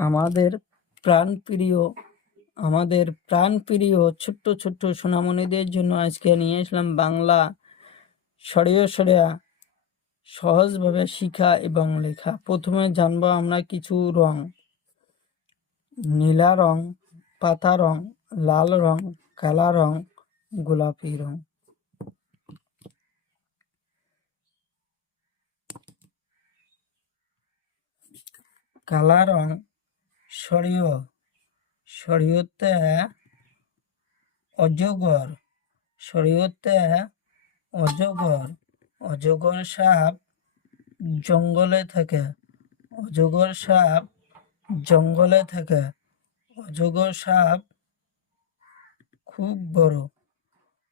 আমাদের প্রাণপ্রিয় ছোট্ট ছোট্ট সোনামণিদের জন্য আজকে নিয়ে আসলাম বাংলা সরিয়ে সরিয়া সহজভাবে শিখা এবং লেখা। প্রথমে জানবো আমরা কিছু রং: নীলা রং, পাতা রং, লাল রং, কালা রং, গোলাপি রং। কালা রং সরিয়তে অজগর, অজগর সাপ জঙ্গলে থাকে, অজগর সাপ খুব বড়,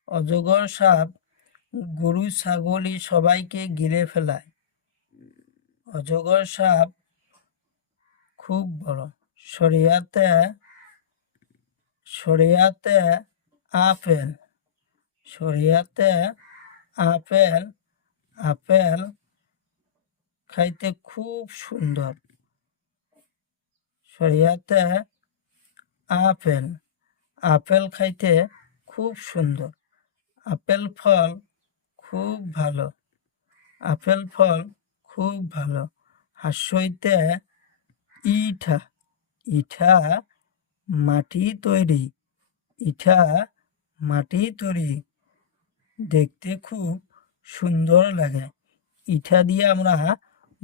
অজগর সাপ গরু ছাগলি সবাইকে গিলে ফেলায়, অজগর সাপ খুব বড়। সরিয়াতে আপেল খাইতে খুব সুন্দর, আপেল খাইতে খুব সুন্দর। আপেল ফল খুব ভালো। হাস্যইতে ইটা মাটি তৈরি, দেখতে খুব সুন্দর লাগে। ইটা দিয়ে আমরা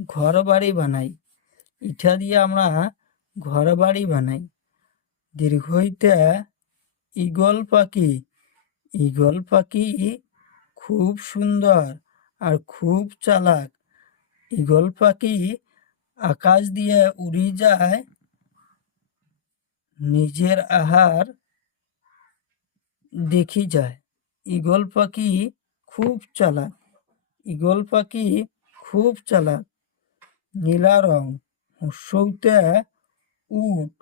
ঘর বাড়ি বানাই। দীর্ঘইতে ঈগল পাখি খুব সুন্দর আর খুব চালাক। ঈগল পাখি আকাশ দিয়ে উড়ে যায়, নিজের আহার দেখি যায়। ঈগল পাখি খুব চালাক। নীলা রং হর্ষইতে উট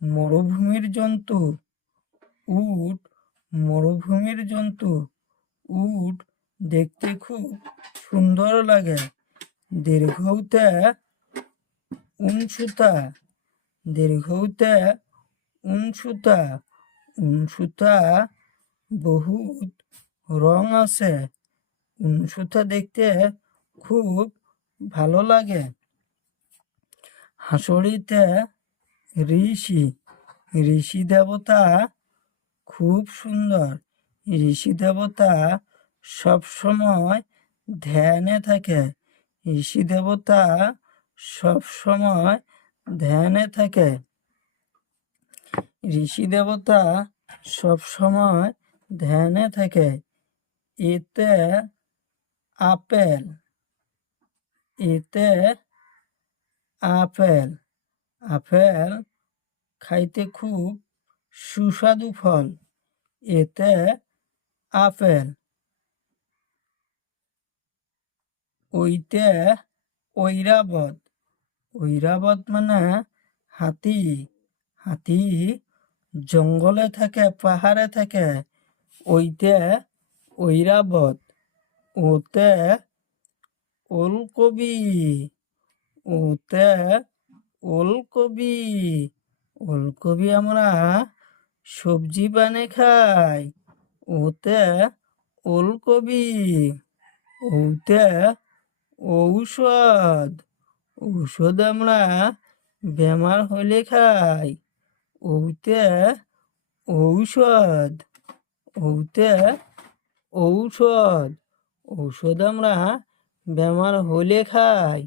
মরুভূমির জন্তু, উট দেখতে খুব সুন্দর লাগে। দীর্ঘইতে উনসুতা, বহুত রং আছে, উনসুতা দেখতে খুব ভালো লাগে। হাঁসুড়িতে ঋষি দেবতা খুব সুন্দর, ঋষি দেবতা সবসময় ধ্যানে থাকে, এতে আপেল খাইতে খুব সুস্বাদু ফল। এতে আপেল। ওইতে ঐরাবত মানে হাতি জঙ্গলে থাকে, পাহাড়ে থাকে। ওইতে ঐরাবত। ওতে ওলকবি আমরা সবজি বানিয়ে খাই। ওতে ওলকবি। ওতে ঔষধ আমরা বেমার হলে খাই। ওতে ঔষধ আমরা বেমার হলে খাই।